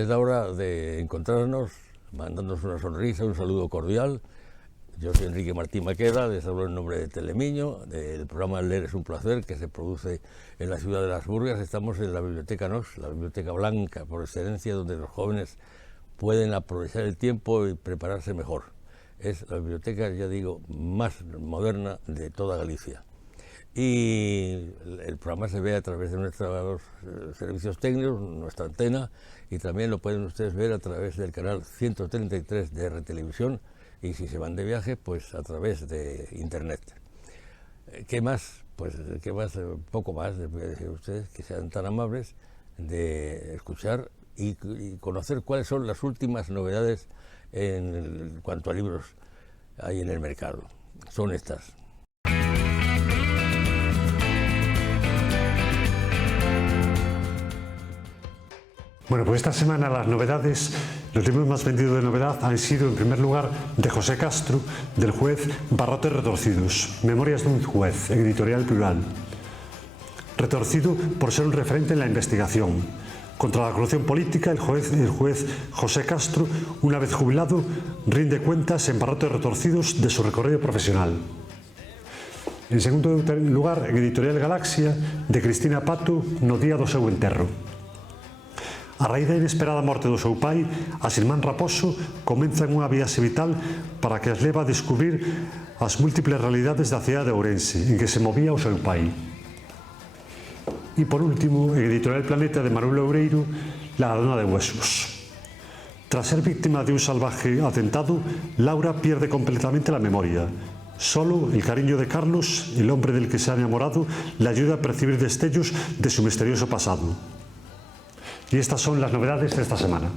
Es la hora de encontrarnos, mandándonos una sonrisa, un saludo cordial. Yo soy Enrique Martín Maqueda, les hablo en nombre de Telemiño, del programa Leer es un placer, que se produce en la ciudad de Las Burgas. Estamos en la Biblioteca Nos, la biblioteca blanca por excelencia, donde los jóvenes pueden aprovechar el tiempo y prepararse mejor. Es la biblioteca, ya digo, más moderna de toda Galicia. Y el programa se ve a través de nuestros servicios técnicos, nuestra antena, y también lo pueden ustedes ver a través del canal 133 de RTelevisión, y si se van de viaje, pues a través de internet. ¿Qué más? Pues qué más, poco más, les voy a decir a ustedes, que sean tan amables de escuchar y conocer cuáles son las últimas novedades en cuanto a libros hay en el mercado. Son estas. Bueno, pues esta semana las novedades, los libros más vendidos de novedad han sido, en primer lugar, de José Castro, del juez Barrotes Retorcidos, Memorias de un juez, editorial Plural. Retorcido por ser un referente en la investigación. Contra la corrupción política, el juez José Castro, una vez jubilado, rinde cuentas en Barrotes Retorcidos de su recorrido profesional. En segundo lugar, en editorial Galaxia, de Cristina Pato, no día do seu enterro. A raíz da inesperada morte do seu pai, as irmán Raposo comenzan unha viaxe vital para que as leva a descubrir as múltiples realidades da cidade de Ourense, en que se movía o seu pai. E por último, en editorial Planeta de Manuel Loureiro, La ladrona de huesos. Tras ser víctima de un salvaje atentado, Laura pierde completamente la memoria. Solo el cariño de Carlos, el hombre del que se ha enamorado, le ayuda a percibir destellos de su misterioso pasado. Y estas son las novedades de esta semana.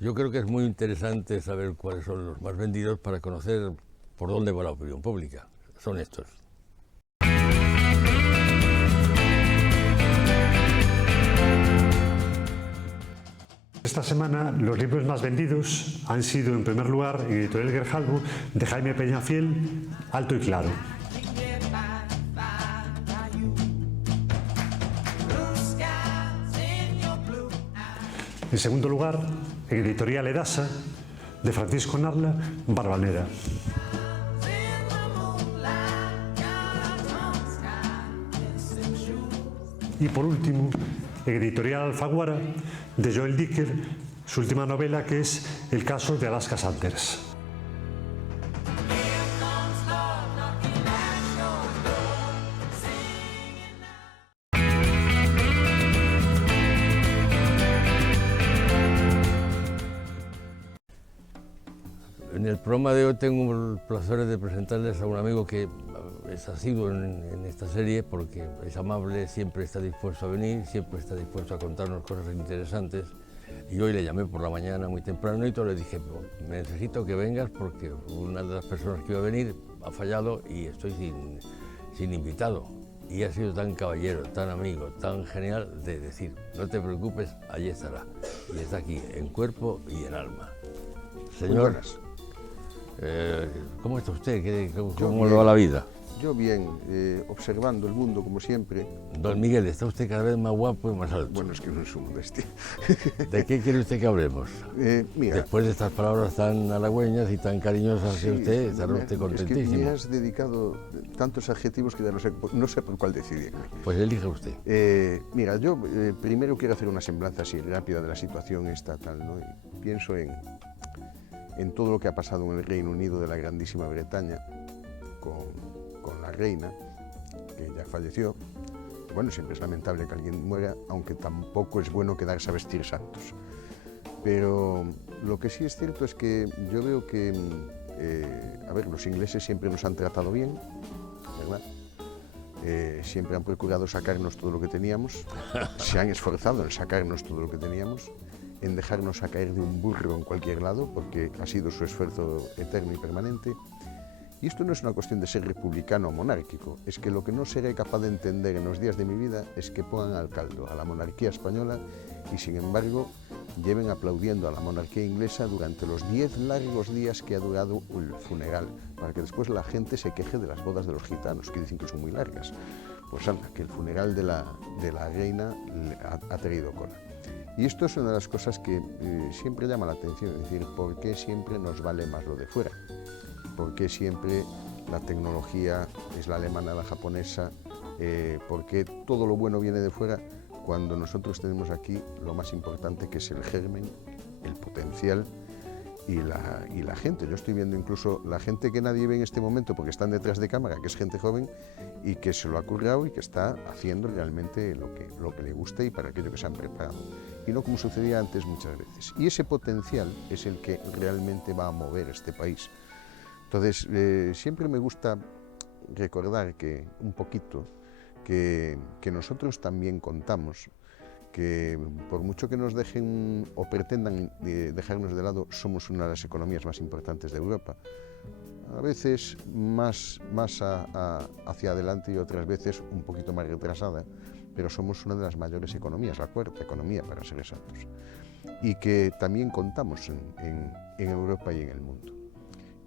Yo creo que es muy interesante saber cuáles son los más vendidos para conocer por dónde va la opinión pública. Son estos. Esta semana los libros más vendidos han sido, en primer lugar, en editorial Guerjalvo, de Jaime Peñafiel, Alto y Claro. En segundo lugar, en editorial Edasa, de Francisco Narla, Barbanera. Y por último, en editorial Alfaguara, de Joel Dicker, su última novela, que es El caso de Alaska Sanders. En el programa de hoy tengo el placer de presentarles a un amigo que es asiduo en esta serie porque es amable, siempre está dispuesto a venir, siempre está dispuesto a contarnos cosas interesantes. Y hoy le llamé por la mañana muy temprano y le dije, me necesito que vengas porque una de las personas que iba a venir ha fallado y estoy sin invitado. Y ha sido tan caballero, tan amigo, tan genial de decir, no te preocupes, allí estará. Y está aquí, en cuerpo y en alma. Señor, ¿cómo está usted? ¿Cómo le va la vida? Yo bien, observando el mundo como siempre. Don Miguel, está usted cada vez más guapo y más alto. Bueno, es que no es un modestia. ¿De qué quiere usted que hablemos? Mira, después de estas palabras tan halagüeñas y tan cariñosas que usted, estará usted contentísimo. Es que me has dedicado tantos adjetivos que ya no sé por cuál decidirme. Pues elija usted. Mira, yo primero quiero hacer una semblanza así rápida de la situación estatal, ¿no? Y pienso en todo lo que ha pasado en el Reino Unido de la grandísima Bretaña con la reina, que ya falleció. Bueno, siempre es lamentable que alguien muera, aunque tampoco es bueno quedarse a vestir santos. Pero lo que sí es cierto es que yo veo que, a ver, los ingleses siempre nos han tratado bien, ¿verdad? Siempre han procurado sacarnos todo lo que teníamos, se han esforzado en sacarnos todo lo que teníamos, en dejarnos a caer de un burro en cualquier lado, porque ha sido su esfuerzo eterno y permanente. Y esto no es una cuestión de ser republicano o monárquico, es que lo que no seré capaz de entender en los días de mi vida es que pongan al caldo a la monarquía española y, sin embargo, lleven aplaudiendo a la monarquía inglesa durante los 10 largos días que ha durado el funeral, para que después la gente se queje de las bodas de los gitanos, que dicen que son muy largas. Pues anda, que el funeral de la reina ha traído cola. Y esto es una de las cosas que siempre llama la atención, es decir, ¿por qué siempre nos vale más lo de fuera? ¿Por qué siempre la tecnología es la alemana, la japonesa? ¿Por qué todo lo bueno viene de fuera cuando nosotros tenemos aquí lo más importante, que es el germen, el potencial y la gente? Yo estoy viendo incluso la gente que nadie ve en este momento porque están detrás de cámara, que es gente joven y que se lo ha currado y que está haciendo realmente lo que le gusta y para aquello que se han preparado. Y no como sucedía antes muchas veces. Y ese potencial es el que realmente va a mover este país. Entonces, siempre me gusta recordar que un poquito que nosotros también contamos, que por mucho que nos dejen o pretendan dejarnos de lado, somos una de las economías más importantes de Europa. A veces más hacia adelante y otras veces un poquito más retrasada, pero somos una de las mayores economías, la cuarta economía para ser exactos, y que también contamos en Europa y en el mundo,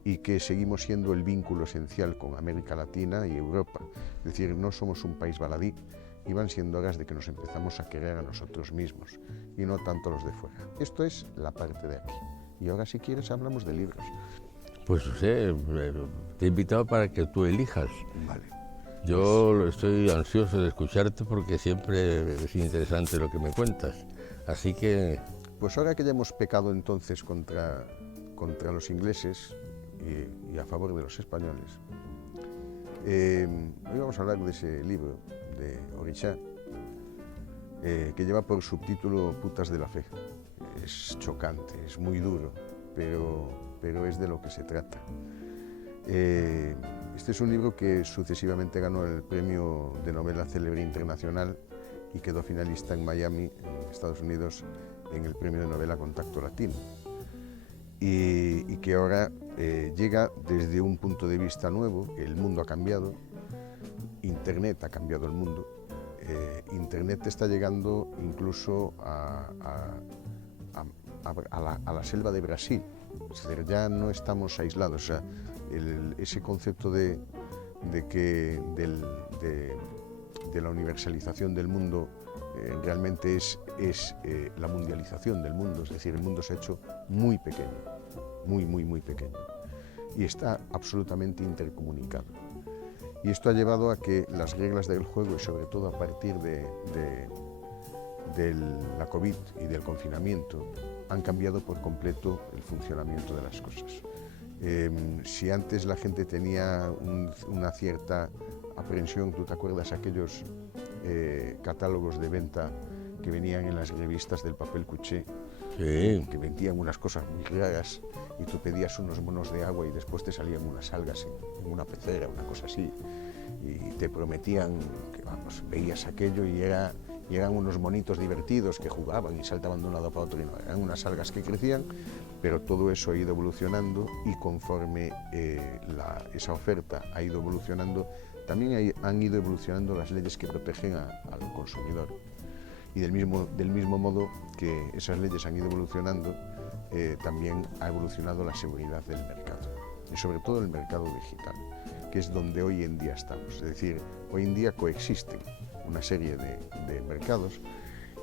y que seguimos siendo el vínculo esencial con América Latina y Europa. Es decir, no somos un país baladí, y van siendo horas de que nos empezamos a querer a nosotros mismos, y no tanto los de fuera. Esto es la parte de aquí. Y ahora, si quieres, hablamos de libros. Pues no sé, te he invitado para que tú elijas. Vale. Yo estoy ansioso de escucharte porque siempre es interesante lo que me cuentas. Así que... Pues ahora que ya hemos pecado entonces contra los ingleses y a favor de los españoles, hoy vamos a hablar de ese libro de Orisha, que lleva por subtítulo Putas de la Fe. Es chocante, es muy duro, pero es de lo que se trata. Este es un libro que sucesivamente ganó el premio de novela célebre internacional y quedó finalista en Miami, en Estados Unidos, en el premio de novela Contacto Latino. Y que ahora llega desde un punto de vista nuevo. El mundo ha cambiado, Internet ha cambiado el mundo, Internet está llegando incluso a la selva de Brasil. Es decir, ya no estamos aislados. O sea, ese concepto de la universalización del mundo realmente es la mundialización del mundo. Es decir, el mundo se ha hecho muy pequeño, muy pequeño, y está absolutamente intercomunicado. Y esto ha llevado a que las reglas del juego, y sobre todo a partir de la COVID y del confinamiento, han cambiado por completo el funcionamiento de las cosas. Si antes la gente tenía una cierta aprensión, ¿tú te acuerdas aquellos catálogos de venta que venían en las revistas del papel cuché? Sí. Que vendían unas cosas muy raras y tú pedías unos monos de agua y después te salían unas algas en una pecera, una cosa así, y te prometían que, vamos, veías aquello y eran unos monitos divertidos que jugaban y saltaban de un lado para otro, y no, eran unas algas que crecían, pero todo eso ha ido evolucionando, y conforme esa oferta ha ido evolucionando, también han ido evolucionando las leyes que protegen al consumidor. Y del mismo modo que esas leyes han ido evolucionando, también ha evolucionado la seguridad del mercado, y sobre todo el mercado digital, que es donde hoy en día estamos. Es decir, hoy en día coexisten una serie de mercados,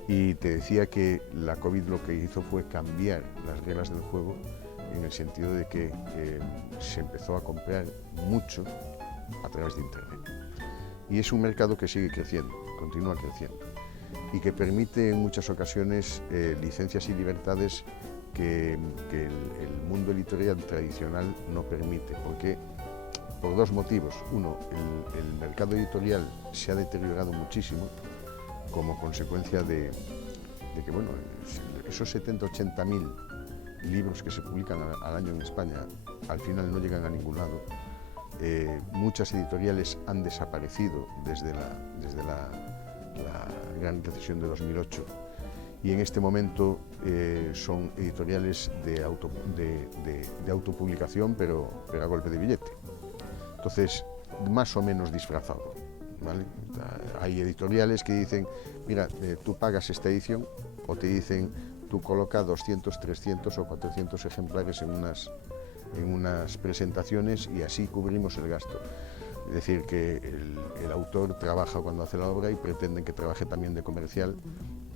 y te decía que la COVID lo que hizo fue cambiar las reglas del juego, en el sentido de que se empezó a comprar mucho a través de Internet. Y es un mercado que sigue creciendo, continúa creciendo, y que permite en muchas ocasiones licencias y libertades que el mundo editorial tradicional no permite, porque por dos motivos. Uno, el mercado editorial se ha deteriorado muchísimo como consecuencia de que, bueno, esos 70.000-80.000 libros que se publican al año en España al final no llegan a ningún lado. Muchas editoriales han desaparecido desde la gran recesión de 2008, y en este momento son editoriales de autopublicación, pero a golpe de billete. Entonces, más o menos disfrazado, ¿vale? Hay editoriales que dicen, mira, tú pagas esta edición, o te dicen, tú colocas 200, 300 o 400 ejemplares en unas presentaciones y así cubrimos el gasto. Es decir, que el autor trabaja cuando hace la obra y pretenden que trabaje también de comercial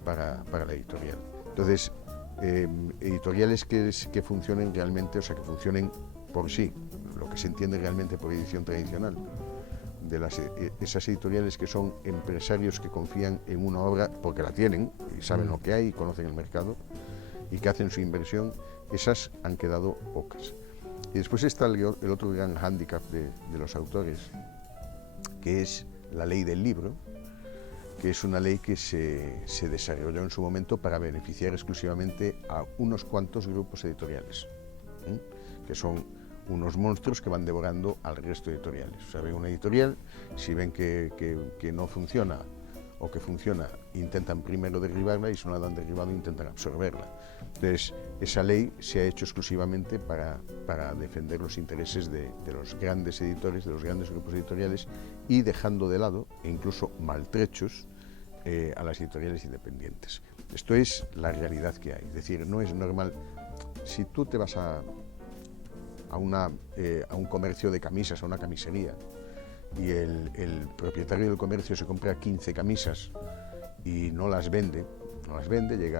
para la editorial. Entonces, editoriales que funcionen realmente, o sea, que funcionen por sí, lo que se entiende realmente por edición tradicional, esas editoriales que son empresarios que confían en una obra porque la tienen y saben lo que hay y conocen el mercado y que hacen su inversión, esas han quedado pocas. Y después está el otro gran hándicap de los autores, que es la ley del libro, que es una ley que se desarrolló en su momento para beneficiar exclusivamente a unos cuantos grupos editoriales, que son unos monstruos que van devorando al resto de editoriales. O sea, ven una editorial, si ven que no funciona o que funciona, intentan primero derribarla y si no la han derribado intentan absorberla. Entonces, esa ley se ha hecho exclusivamente para defender los intereses de los grandes editores, de los grandes grupos editoriales y dejando de lado, e incluso maltrechos, a las editoriales independientes. Esto es la realidad que hay. Es decir, no es normal. Si tú te vas a un comercio de camisas, a una camisería, y el propietario del comercio se compra 15 camisas y no las vende,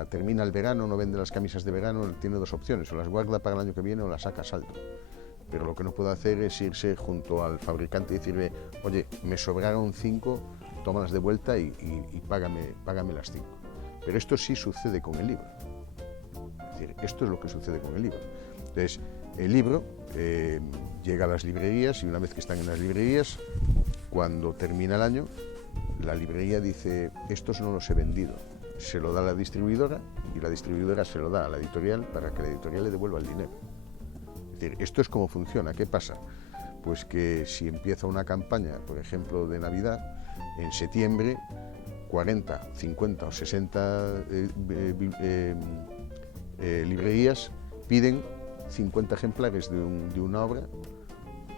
termina el verano, no vende las camisas de verano, tiene dos opciones, o las guarda para el año que viene o las saca a saldo. Pero lo que no puede hacer es irse junto al fabricante y decirle, oye, me sobraron 5, tómalas de vuelta y págame las 5. Pero esto sí sucede con el libro. Es decir, esto es lo que sucede con el libro. Entonces, el libro llega a las librerías y una vez que están en las librerías, cuando termina el año, la librería dice, estos no los he vendido. Se lo da a la distribuidora y la distribuidora se lo da a la editorial para que la editorial le devuelva el dinero. Es decir, esto es como funciona. ¿Qué pasa? Pues que si empieza una campaña, por ejemplo, de Navidad, en septiembre, 40, 50 o 60 librerías piden 50 ejemplares de una obra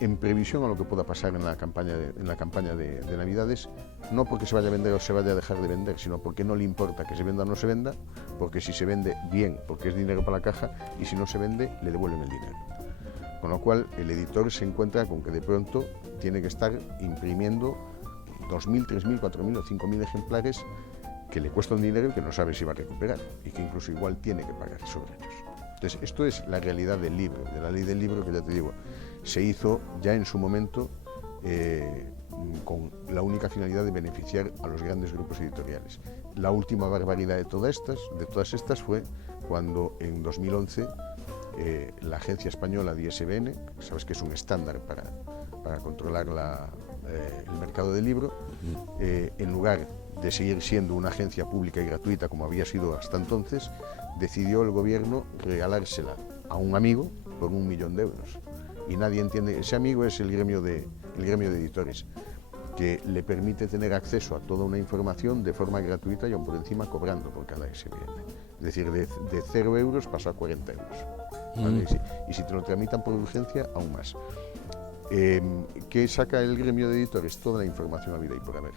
en previsión a lo que pueda pasar en la campaña de Navidades, no porque se vaya a vender o se vaya a dejar de vender, sino porque no le importa que se venda o no se venda, porque si se vende, bien, porque es dinero para la caja, y si no se vende, le devuelven el dinero. Con lo cual, el editor se encuentra con que de pronto tiene que estar imprimiendo 2.000, 3.000, 4.000 o 5.000 ejemplares que le cuestan dinero y que no sabe si va a recuperar, y que incluso igual tiene que pagar sobre ellos. Entonces, esto es la realidad del libro, de la ley del libro, que ya te digo, se hizo ya en su momento con la única finalidad de beneficiar a los grandes grupos editoriales. La última barbaridad de todas estas fue cuando en 2011 la agencia española de ISBN, sabes que es un estándar para controlar el mercado del libro, en lugar de seguir siendo una agencia pública y gratuita como había sido hasta entonces, decidió el gobierno regalársela a un amigo por 1 millón de euros. Y nadie entiende, ese amigo es el gremio de editores, que le permite tener acceso a toda una información de forma gratuita y aún por encima cobrando por cada ISBN. Es decir, de 0 euros pasa a 40 euros. ¿Vale? Y si te lo tramitan por urgencia, aún más. ¿Qué saca el gremio de editores? Toda la información habida y por haber.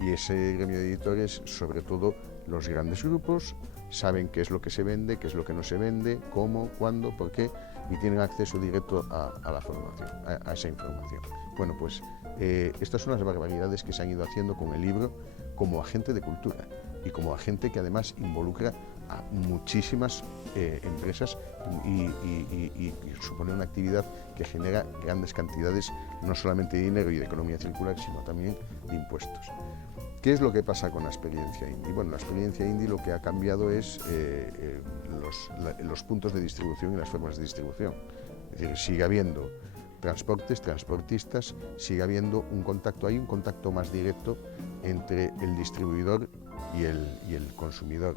Y ese gremio de editores, sobre todo los grandes grupos, saben qué es lo que se vende, qué es lo que no se vende, cómo, cuándo, por qué, y tienen acceso directo a la formación, a esa información. Bueno, pues estas son las barbaridades que se han ido haciendo con el libro como agente de cultura y como agente que además involucra a muchísimas empresas y supone una actividad que genera grandes cantidades no solamente de dinero y de economía circular, sino también de impuestos. ¿Qué es lo que pasa con la experiencia indie? Bueno, la experiencia indie lo que ha cambiado es los puntos de distribución y las formas de distribución. Es decir, sigue habiendo transportes, transportistas, sigue habiendo un contacto más directo entre el distribuidor y el consumidor,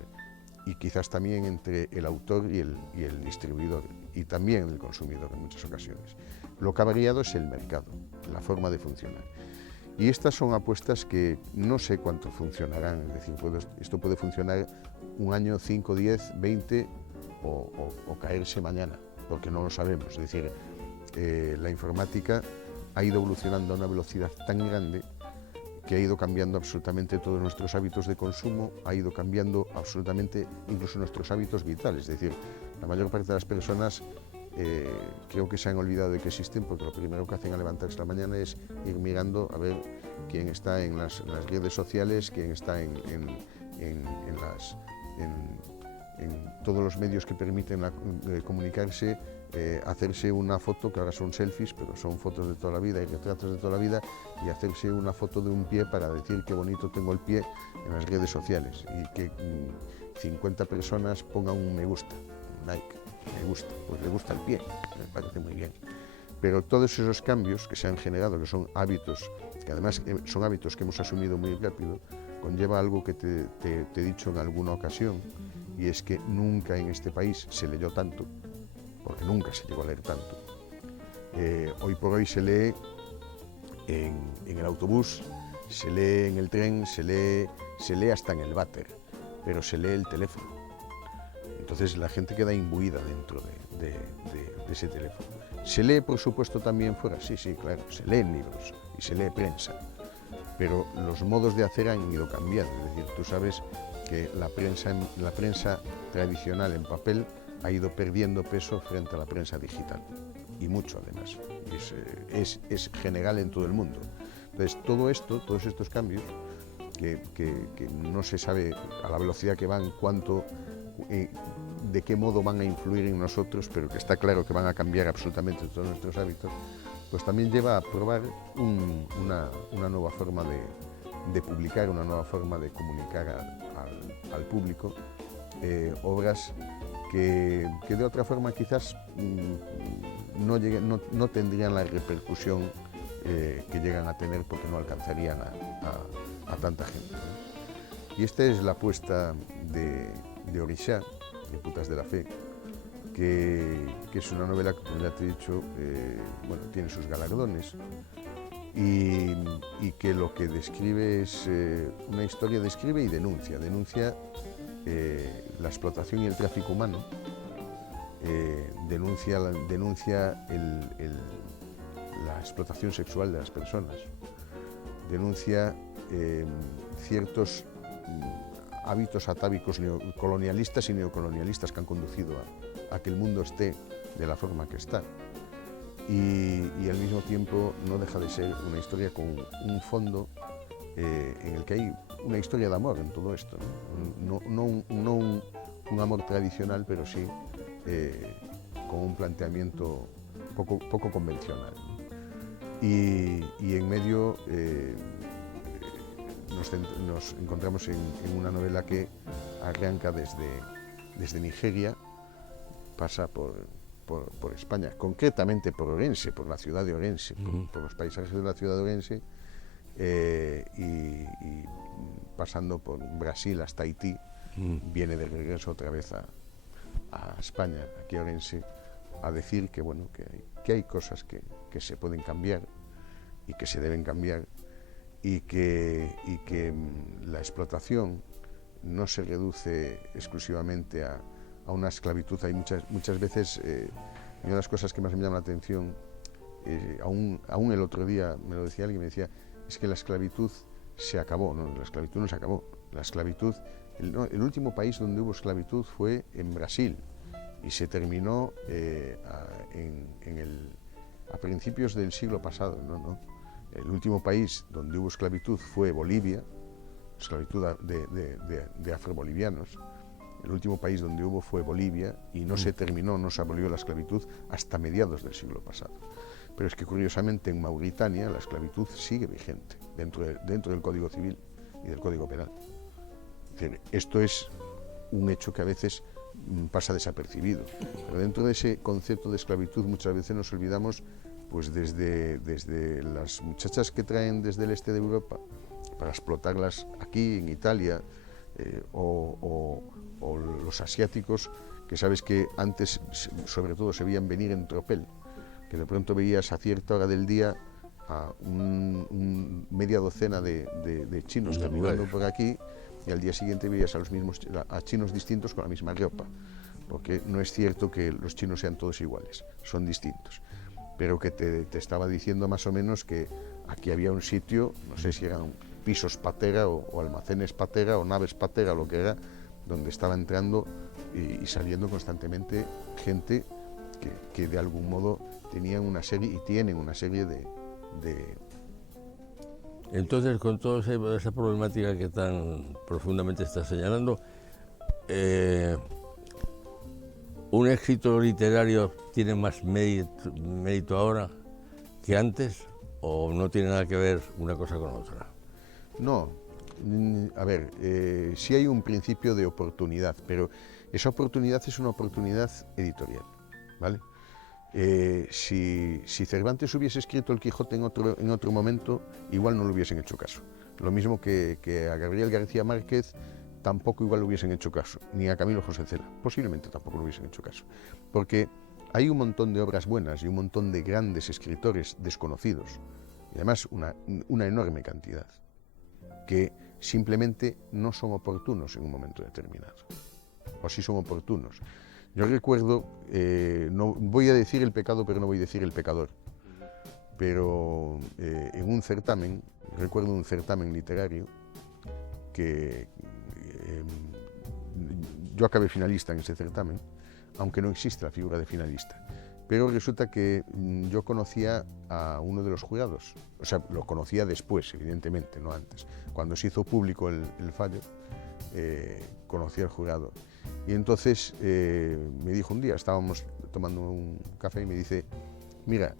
y quizás también entre el autor y el distribuidor, y también el consumidor en muchas ocasiones. Lo que ha variado es el mercado, la forma de funcionar. Y estas son apuestas que no sé cuánto funcionarán, es decir, esto puede funcionar un año, 5, 10, 20 o caerse mañana, porque no lo sabemos. Es decir, la informática ha ido evolucionando a una velocidad tan grande que ha ido cambiando absolutamente todos nuestros hábitos de consumo, ha ido cambiando absolutamente incluso nuestros hábitos vitales. Es decir, la mayor parte de las personas creo que se han olvidado de que existen, porque lo primero que hacen al levantarse la mañana es ir mirando a ver quién está en las redes sociales, quién está en todos los medios que permiten comunicarse, hacerse una foto, que ahora son selfies, pero son fotos de toda la vida y retratos de toda la vida, y hacerse una foto de un pie para decir qué bonito tengo el pie en las redes sociales, y que 50 personas pongan un me gusta, un like, me gusta, pues le gusta el pie, me parece muy bien. Pero todos esos cambios que se han generado, que son hábitos, que además son hábitos que hemos asumido muy rápido, conlleva algo que te he dicho en alguna ocasión, y es que nunca en este país se leyó tanto, porque nunca se llegó a leer tanto. Hoy por hoy se lee en el autobús, se lee en el tren, se lee hasta en el váter, pero se lee el teléfono. Entonces la gente queda imbuida dentro de ese teléfono. Se lee, por supuesto, también fuera, sí, claro, se leen libros y se lee prensa, pero los modos de hacer han ido cambiando. Es decir, tú sabes que la prensa tradicional en papel ha ido perdiendo peso frente a la prensa digital, y mucho además, es general en todo el mundo. Entonces todo esto, todos estos cambios, que no se sabe a la velocidad que van, cuánto, de qué modo van a influir en nosotros, pero que está claro que van a cambiar absolutamente todos nuestros hábitos, pues también lleva a probar una nueva forma de publicar, una nueva forma de comunicar al público, obras que de otra forma quizás no tendrían la repercusión que llegan a tener, porque no alcanzarían a tanta gente, ¿no? Y esta es la apuesta de Orisha, de Putas de la Fe, que es una novela que, como ya te he dicho, bueno, tiene sus galardones, y que lo que describe es una historia, describe y denuncia la explotación y el tráfico humano, denuncia la explotación sexual de las personas, denuncia ciertos hábitos atávicos colonialistas y neocolonialistas que han conducido a que el mundo esté de la forma que está. Y al mismo tiempo no deja de ser una historia con un fondo en el que hay una historia de amor en todo esto, ¿no? No un amor tradicional, pero sí con un planteamiento poco convencional, ¿no? Y en medio nos encontramos en una novela que arranca desde Nigeria, pasa por España, concretamente por Orense, por la ciudad de Orense, por los paisajes de la ciudad de Orense, y pasando por Brasil hasta Haití, viene de regreso otra vez a España, aquí a Orense, a decir que, bueno, que hay cosas que se pueden cambiar y que se deben cambiar, y que la explotación no se reduce exclusivamente a una esclavitud. Hay muchas veces, una de las cosas que más me llama la atención, aún el otro día me lo decía alguien, me decía, es que la esclavitud se acabó. No, la esclavitud no se acabó. La esclavitud, el último país donde hubo esclavitud fue en Brasil, y se terminó a principios del siglo pasado. No. El último país donde hubo esclavitud fue Bolivia, esclavitud de afrobolivianos. El último país donde hubo fue Bolivia, y no se terminó, no se abolió la esclavitud hasta mediados del siglo pasado. Pero es que curiosamente en Mauritania la esclavitud sigue vigente dentro del Código Civil y del Código Penal. Es decir, esto es un hecho que a veces pasa desapercibido, pero dentro de ese concepto de esclavitud muchas veces nos olvidamos, pues desde las muchachas que traen desde el este de Europa para explotarlas aquí en Italia, o los asiáticos, que sabes que antes sobre todo se veían venir en tropel, que de pronto veías a cierta hora del día a media docena de chinos caminando por aquí, y al día siguiente veías a chinos distintos con la misma ropa, porque no es cierto que los chinos sean todos iguales, son distintos, pero que te estaba diciendo más o menos que aquí había un sitio, no sé si era pisos patera o almacenes patera o naves patera, lo que era, donde estaba entrando y saliendo constantemente gente que de algún modo tenían una serie y tienen una serie de... Entonces, con toda esa problemática que tan profundamente está señalando, ¿un éxito literario tiene más mérito ahora que antes o no tiene nada que ver una cosa con otra? No, a ver, sí hay un principio de oportunidad, pero esa oportunidad es una oportunidad editorial, ¿vale? Si Cervantes hubiese escrito El Quijote en otro momento, igual no le hubiesen hecho caso. Lo mismo que a Gabriel García Márquez tampoco igual le hubiesen hecho caso, ni a Camilo José Cela, posiblemente tampoco le hubiesen hecho caso. Porque hay un montón de obras buenas y un montón de grandes escritores desconocidos, y además una enorme cantidad, que simplemente no son oportunos en un momento determinado, o sí son oportunos. Yo recuerdo, no voy a decir el pecado, pero no voy a decir el pecador, pero en un certamen, recuerdo un certamen literario, que yo acabé finalista en ese certamen, aunque no existe la figura de finalista, pero resulta que yo conocía a uno de los jurados, o sea, lo conocía después, evidentemente, no antes. Cuando se hizo público el fallo, conocí al jurado. Y entonces me dijo un día, estábamos tomando un café y me dice, mira,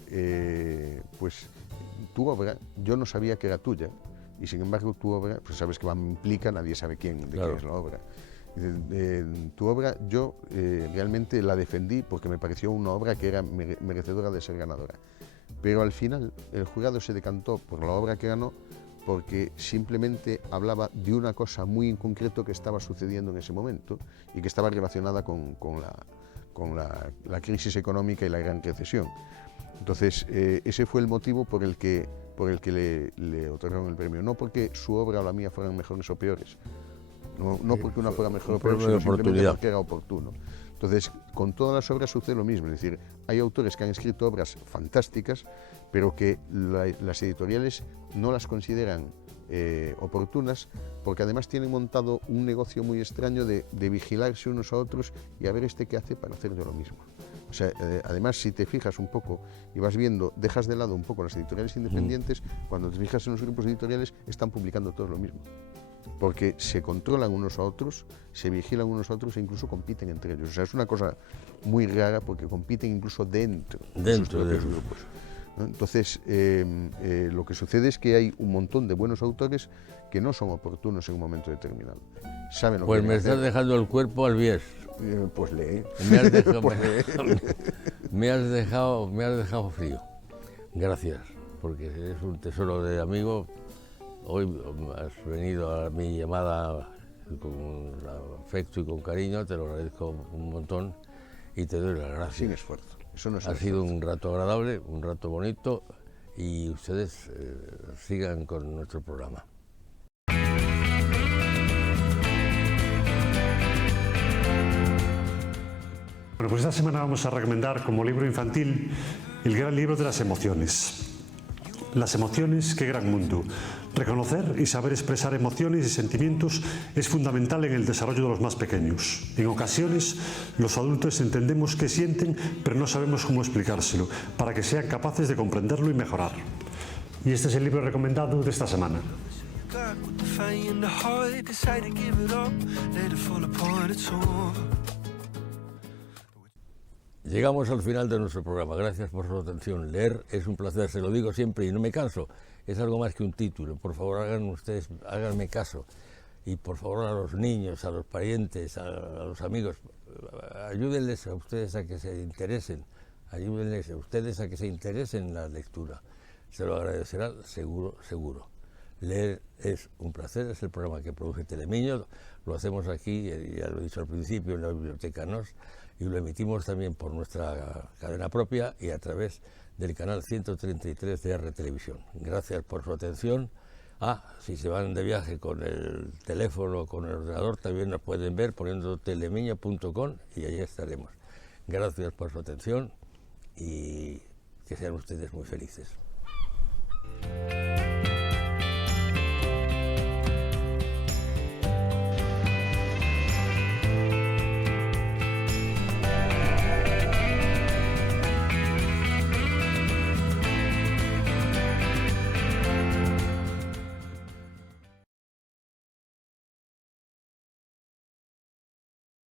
pues tu obra, yo no sabía que era tuya, y sin embargo tu obra, pues sabes que implica, nadie sabe de quién es la obra. Tu obra yo realmente la defendí porque me pareció una obra que era merecedora de ser ganadora. Pero al final el jurado se decantó por la obra que ganó porque simplemente hablaba de una cosa muy en concreto que estaba sucediendo en ese momento y que estaba relacionada con la crisis económica y la gran recesión. Entonces ese fue el motivo por el que le otorgaron el premio, no porque su obra o la mía fueran mejores o peores, no porque una fuera mejor o peor, sino simplemente porque era oportuno. Entonces, con todas las obras sucede lo mismo, es decir, hay autores que han escrito obras fantásticas, pero que las editoriales no las consideran oportunas, porque además tienen montado un negocio muy extraño de vigilarse unos a otros y a ver qué hace para hacer de lo mismo. O sea, además, si te fijas un poco y vas viendo, dejas de lado un poco las editoriales independientes, cuando te fijas en los grupos editoriales, están publicando todos lo mismo. Porque se controlan unos a otros, se vigilan unos a otros e incluso compiten entre ellos. O sea, es una cosa muy rara porque compiten incluso dentro de sus propios grupos, ¿no? Entonces, lo que sucede es que hay un montón de buenos autores que no son oportunos en un momento determinado. Saben lo pues que me estás dejando el cuerpo al bies. Pues lee. Me has dejado frío. Gracias, porque eres un tesoro de amigo. Hoy has venido a mi llamada con afecto y con cariño, te lo agradezco un montón y te doy las gracias. Sin esfuerzo. Eso no es ha sido un rato agradable, un rato bonito y ustedes sigan con nuestro programa. Bueno, pues esta semana vamos a recomendar como libro infantil el gran libro de las emociones. Las emociones, qué gran mundo. Reconocer y saber expresar emociones y sentimientos es fundamental en el desarrollo de los más pequeños. En ocasiones, los adultos entendemos qué sienten, pero no sabemos cómo explicárselo, para que sean capaces de comprenderlo y mejorar. Y este es el libro recomendado de esta semana. Llegamos al final de nuestro programa. Gracias por su atención. Leer es un placer, se lo digo siempre y no me canso. Es algo más que un título. Por favor, háganme caso. Y por favor a los niños, a los parientes, a los amigos, ayúdenles a ustedes a que se interesen. Ayúdenles a ustedes a que se interesen en la lectura. Se lo agradecerán seguro, seguro. Leer es un placer, es el programa que produce Telemiño. Lo hacemos aquí, ya lo he dicho al principio, en la Biblioteca NOS. Y lo emitimos también por nuestra cadena propia y a través del canal 133 de R Televisión. Gracias por su atención. Si se van de viaje con el teléfono o con el ordenador, también nos pueden ver poniendo telemiño.com y ahí estaremos. Gracias por su atención y que sean ustedes muy felices.